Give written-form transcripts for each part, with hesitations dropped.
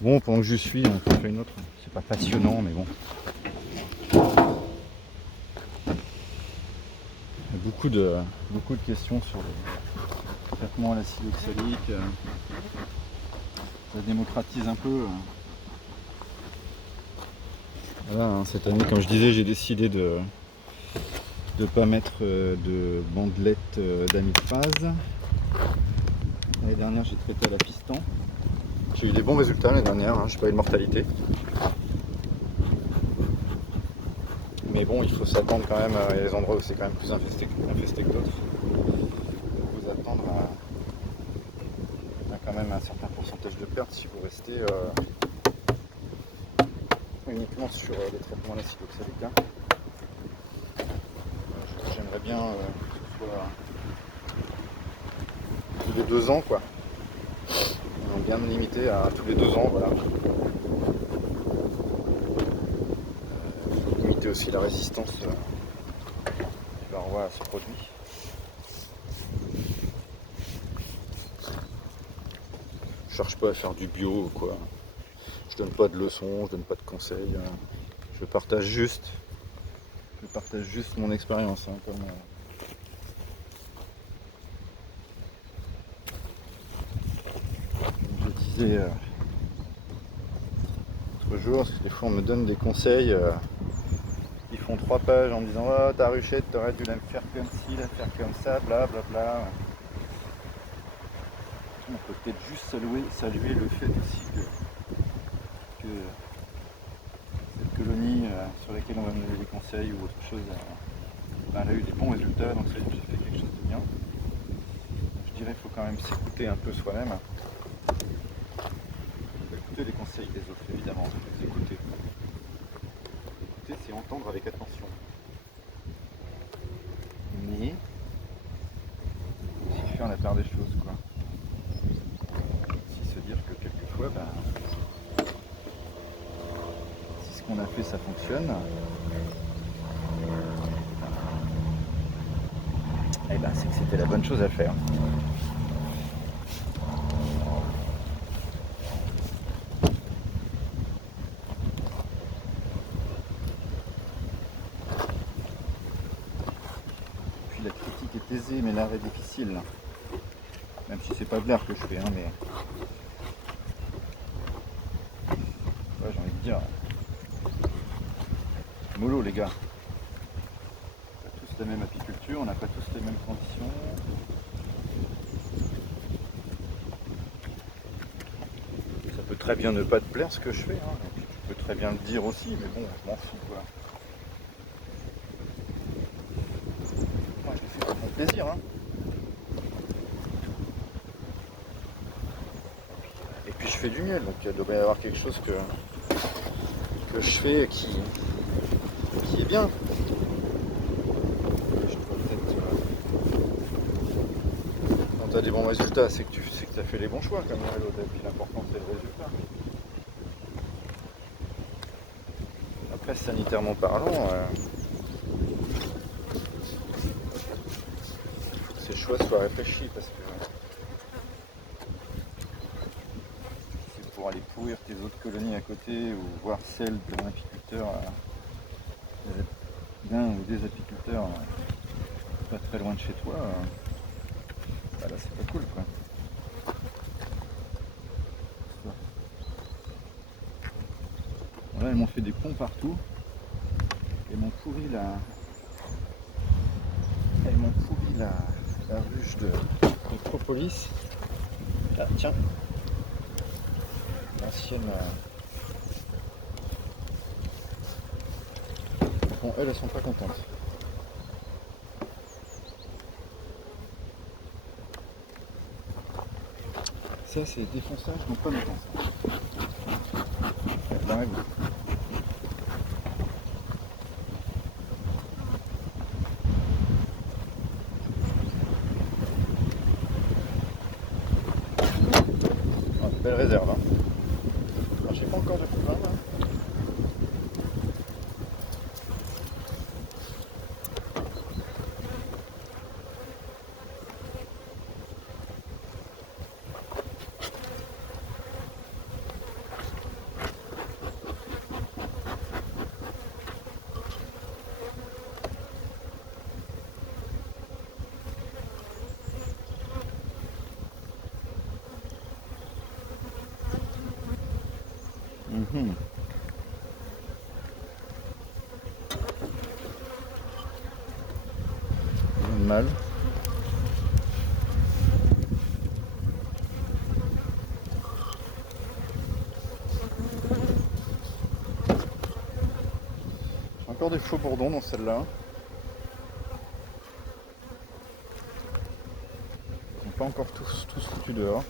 Bon, pendant que je suis, on peut en faire une autre. C'est pas passionnant, mais bon. Il y a beaucoup de questions sur le traitement à l'acide oxalique. Ça démocratise un peu. Voilà, hein, cette année, comme je disais, j'ai décidé de ne pas mettre de bandelettes d'amylphase. L'année dernière, j'ai traité à la piston. J'ai eu des bons résultats l'année dernière, hein, je n'ai pas eu de mortalité. Mais bon, il faut s'attendre quand même à les endroits où c'est quand même plus infesté que d'autres. Il faut attendre à quand même un certain pourcentage de perte si vous restez uniquement sur les traitements à l'acide oxalique. Hein. J'aimerais bien que ce soit tous les 2 ans, quoi. Donc bien me limiter à tous les 2 ans, voilà. Limiter aussi la résistance je la revois à ce produit. Je cherche pas à faire du bio ou quoi. Je donne pas de leçons, je donne pas de conseils. Je partage juste mon expérience. Hein, comme je disais l'autre jour, parce que des fois on me donne des conseils. Ils font 3 pages en me disant oh, ta ruchette, t'aurais dû la faire comme ci, la faire comme ça, bla bla bla. On peut peut-être juste saluer le fait aussi que cette colonie sur laquelle on va me donner des conseils ou autre chose, elle a eu des bons résultats, donc ça veut dire que j'ai fait quelque chose de bien. Je dirais qu'il faut quand même s'écouter un peu soi-même. Écouter les conseils des autres, évidemment, les écouter. Écouter, c'est entendre avec attention. Mais aussi faire la part des choses, quoi. Aussi se dire que quelquefois, si ce qu'on a fait ça fonctionne, eh ben, c'est que c'était la bonne chose à faire. Puis la critique est aisée, mais l'art est difficile. Même si c'est pas de l'art que je fais, hein, mais ouais, j'ai envie de dire, mollo les gars. On n'a pas tous la même apiculture, on n'a pas tous les mêmes conditions. Ça peut très bien ne pas te plaire ce que je fais, hein. Et puis tu peux très bien le dire aussi, mais bon, je m'en fous quoi. Moi je le fais pour mon plaisir, hein. Et puis je fais du miel, donc il devrait y avoir quelque chose que je fais qui est bien. Je dois peut-être, quand tu as des bons résultats, c'est que tu as fait les bons choix comme l'autre, et puis l'important c'est le résultat. Après sanitairement parlant, il faut que ces choix soient réfléchis parce que c'est pour aller pourrir tes autres colonies à côté ou voir celles d'un apiculteur, d'un ou des apiculteurs pas très loin de chez toi, bah là c'est pas cool quoi. Là ils m'ont fait des ponts partout et m'ont pourri la ruche de propolis. Ah tiens, l'ancienne. Bon, elles sont pas contentes. Ça c'est défonçage, donc pas longtemps ça. Là, belle réserve. Hein. Alors, j'ai pas encore de couvain là. Mhm. Rien de mal. Encore des faux bourdons dans celle-là. Ils n'ont pas encore tous foutus dehors.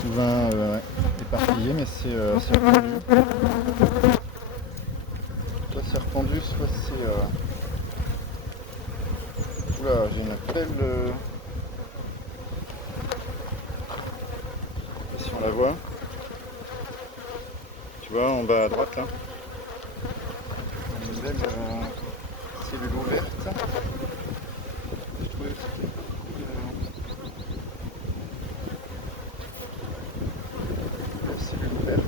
Couvain éparpillé, mais c'est rependu. Soit c'est rependu, soit c'est... Oula, j'ai une belle... si on la voit. Tu vois, en bas à droite, là. Une belle cellule ouverte. Je trouvais aussi belle cellule ouverte.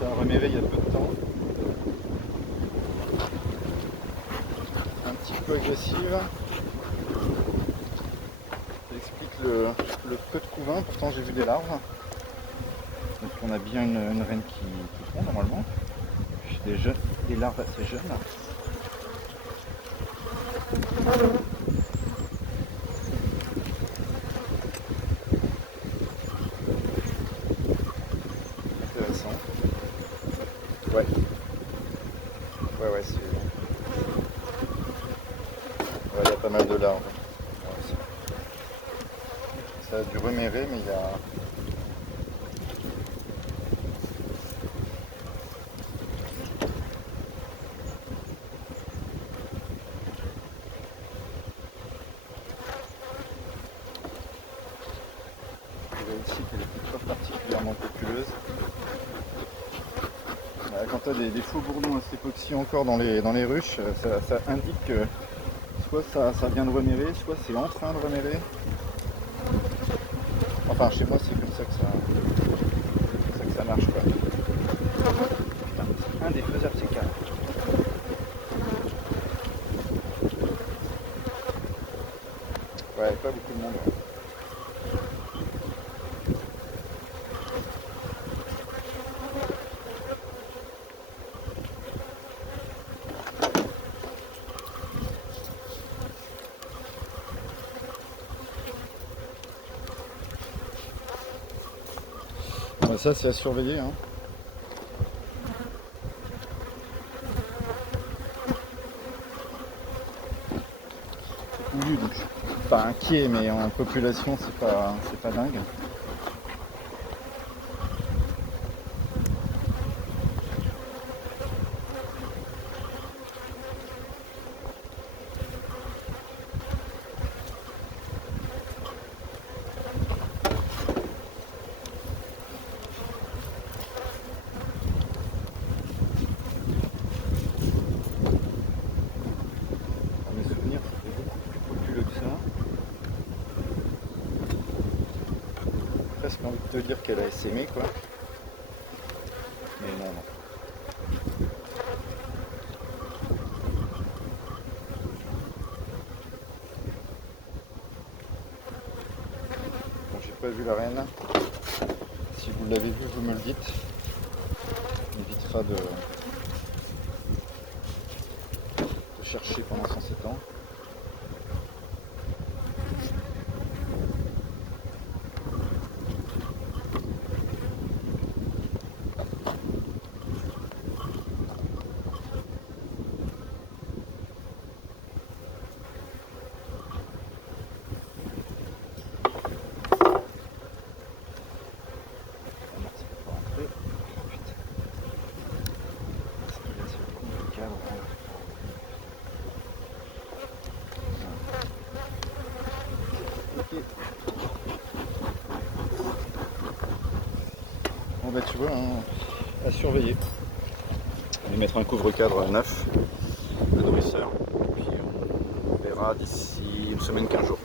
Ça a remévé il y a peu de temps. Un petit peu agressive. Ça explique le peu de couvain, pourtant j'ai vu des larves. Donc on a bien une reine qui pond normalement. Puis des larves assez jeunes. Intéressant. Ouais. Ouais, c'est... Ouais, il y a pas mal de larves. Ouais, ça a dû remérer, mais il y a... Ici qu'elle est pas particulièrement populeuse. Quand tu as des faux bourdons à cette époque-ci encore dans les ruches, ça indique que soit ça vient de remérer, soit c'est en train de remérer. Enfin, chez moi, c'est comme ça que ça marche, quoi. Putain, c'est indéfaisable, c'est calme. Ouais, pas beaucoup de monde. Ouais. Bah, ça, c'est à surveiller. Hein. Donc je suis pas inquiet, mais en population, c'est pas dingue. Dans mes souvenirs, c'était beaucoup plus populeux que ça. Presque envie de te dire qu'elle a essaimé, quoi. Mais non, non. Bon, j'ai pas vu la reine. Si vous l'avez vu, vous me le dites. On évitera de chercher pendant 107 ans. Bon bah tu vois, hein, à surveiller. On va mettre un couvre-cadre neuf, le nourrisseur, puis on verra d'ici une semaine, 15 jours.